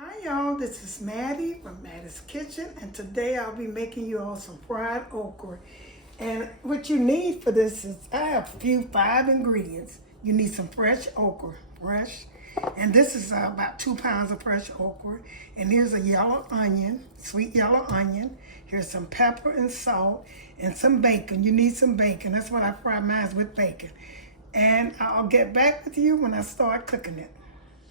Hi y'all, this is Mattie from Mattie's Kitchen, and today I'll be making you all some fried okra. And what you need for this is, I have five ingredients. You need some fresh okra, and this is about 2 pounds of fresh okra. And here's a yellow onion, sweet yellow onion. Here's some pepper and salt, and some bacon. You need some bacon. That's what I fry mine with, bacon. And I'll get back with you when I start cooking it.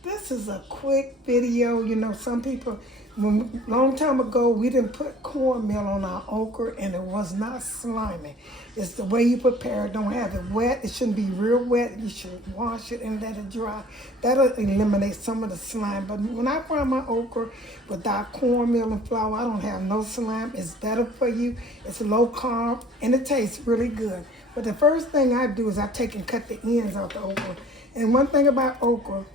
This is a quick video. You know, some people, long time ago, we didn't put cornmeal on our okra and it was not slimy. It's the way you prepare it. Don't have it wet. It shouldn't be real wet. You should wash it and let it dry. That'll eliminate some of the slime. But when I fry my okra without cornmeal and flour, I don't have no slime. It's better for you. It's low carb and it tastes really good. But the first thing I do is I take and cut the ends off the okra. And one thing about okra,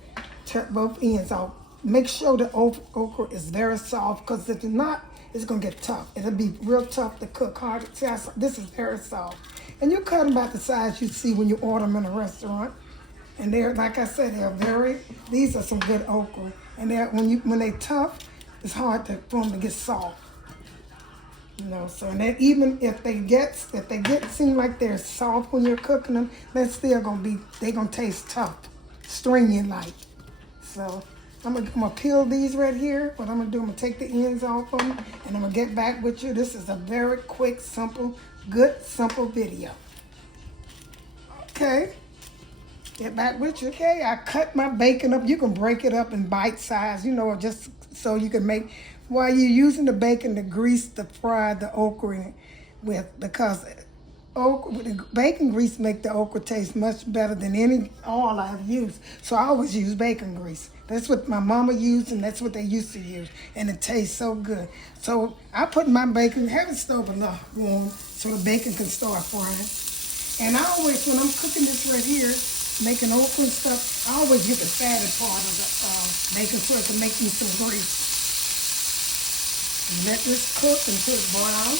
cut both ends off. Make sure the okra is very soft, because if it's not, it's gonna get tough. It'll be real tough to cook hard. See, this is very soft. And you cut them about the size you see when you order them in a restaurant. And they're, like I said, these are some good okra. And when they tough, it's hard for them to get soft. You know, so and then even if they seem like they're soft when you're cooking them, they're still gonna taste tough, stringy like. So I'm gonna peel these right here. What I'm gonna do, I'm gonna take the ends off of them, and I'm gonna get back with you. This is a very quick, simple video. Okay, get back with you. Okay, I cut my bacon up. You can break it up in bite size, you know, just so you can make, while you're using the bacon to grease to fry the okra with, because the bacon grease make the okra taste much better than any oil I've used. So I always use bacon grease. That's what my mama used, and that's what they used to use, and it tastes so good. So I put my bacon, have the stove enough warm so the bacon can start frying. And I always, when I'm cooking this right here, making okra and stuff, I always get the fatty part of the bacon so it can make me some grease. And let this cook until it's brown.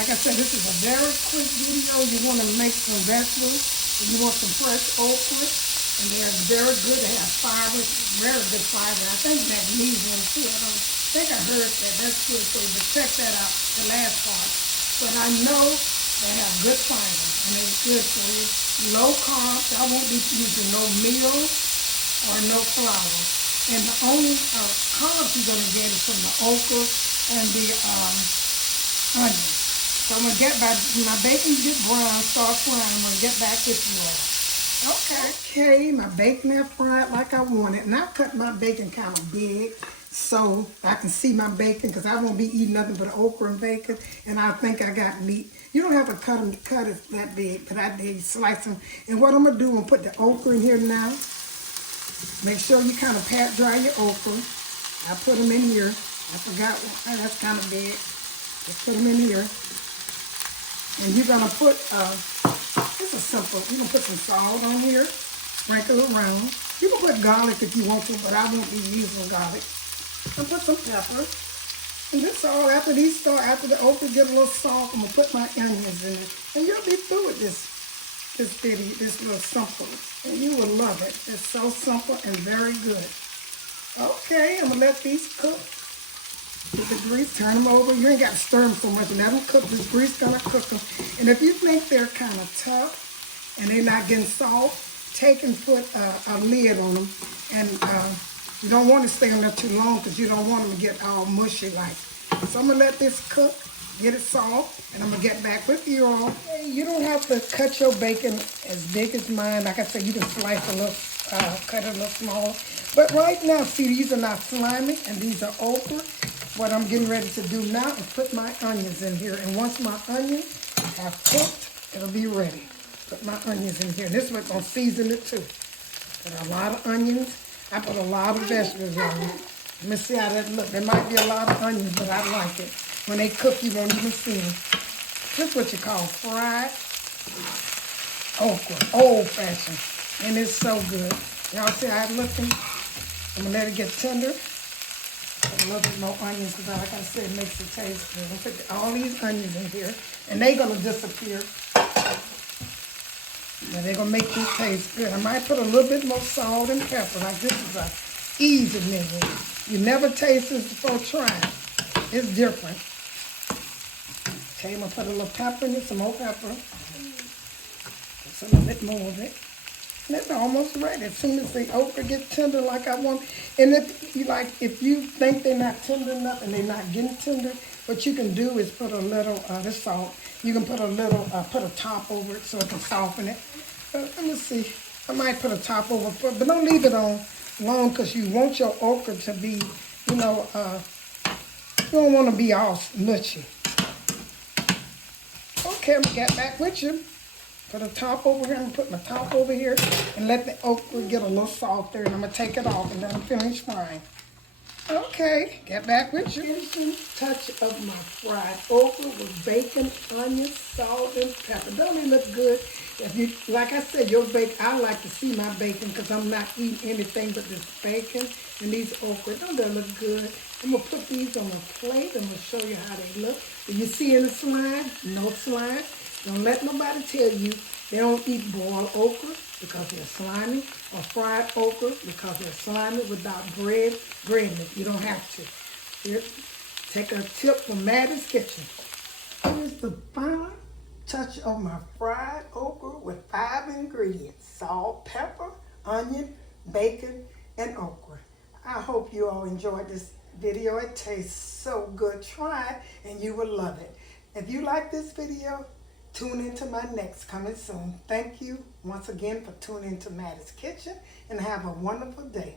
Like I said, this is a very quick video. You want to make some vegetables, and you want some fresh okra, and they're very good. They have fiber, very good fiber. I think magnesium too. I don't think I heard that. That's good for you, but check that out, the last part. But I know they have good fiber, and they're good for you. Low carb. I won't be using no meal or no flour. And the only carbs you're going to get is from the okra and the onion. So I'm going to get back, when my bacon get brown, start frying, I'm going to get back with you all. Okay, my bacon is fried like I want it. And I cut my bacon kind of big so I can see my bacon, because I won't be eating nothing but okra and bacon, and I think I got meat. You don't have to cut it that big, but I did slice them. And what I'm going to do, I'm going to put the okra in here now. Make sure you kind of pat dry your okra. I put them in here. I forgot, that's kind of big. Just put them in here. And you're gonna put, this is simple, you're gonna put some salt on here, sprinkle around. You can put garlic if you want to, but I won't be using garlic. And put some pepper. And this all, after the okra get a little soft, I'm gonna put my onions in it. And you'll be through with this video, this little simple. And you will love it. It's so simple and very good. Okay, I'm gonna let these cook. With the grease, turn them over. You ain't got to stir them so much. Let them cook. This grease gonna cook them. And if you think they're kind of tough and they're not getting soft, take and put a lid on them. And you don't want to stay on there too long, because you don't want them to get all mushy like. So I'm gonna let this cook, get it soft, and I'm gonna get back with you all. You don't have to cut your bacon as big as mine. Like I said, you can slice a little, cut it a little smaller. But right now, see, these are not slimy, and these are okra. What I'm getting ready to do now is put my onions in here. And once my onions have cooked, it'll be ready. Put my onions in here. And this is what's going to season it too. Put a lot of onions. I put a lot of vegetables on it. Let me see how that looks. There might be a lot of onions, but I like it. When they cook, you won't even see them. This is what you call fried okra, old-fashioned. And it's so good. Y'all see how it's looking? I'm going to let it get tender. A little bit more onions, because like I said, it makes it taste good. I'm going to put all these onions in here, and they're going to disappear. And they're going to make this taste good. I might put a little bit more salt and pepper. Like, this is a easy menu. You never taste this before trying. It's different. Okay, I'm going to put a little pepper in it, some more pepper. Just a little bit more of it. And it's almost ready. As soon as the okra get tender like I want. And if you think they're not tender enough and they're not getting tender, what you can do is put a little, this salt, you can put a little, put a top over it so it can soften it. Let me see. I might put a top over it, but don't leave it on long because you want your okra to be, you don't want to be all mushy. Okay, I'm going to get back with you. Put a top over here. I'm going to put my top over here and let the okra get a little softer. And I'm going to take it off and let them finish frying. Okay, get back with you. Finishing touch of my fried okra with bacon, onion, salt, and pepper. Don't it look good? If you, like I said, your bacon, I like to see my bacon because I'm not eating anything but this bacon and these okra. Don't they look good? I'm going to put these on a plate. I'm going to show you how they look. Do you see any slime? No slime. Don't let nobody tell you they don't eat boiled okra because they're slimy, or fried okra because they're slimy without breading it. You don't have to. Here, take a tip from Mattie's Kitchen. Here's the final touch of my fried okra with 5 ingredients: salt, pepper, onion, bacon, and okra. I hope you all enjoyed this video. It tastes so good. Try it and you will love it. If you like this video, tune into my next coming soon. Thank you once again for tuning into Mattie's Kitchen and have a wonderful day.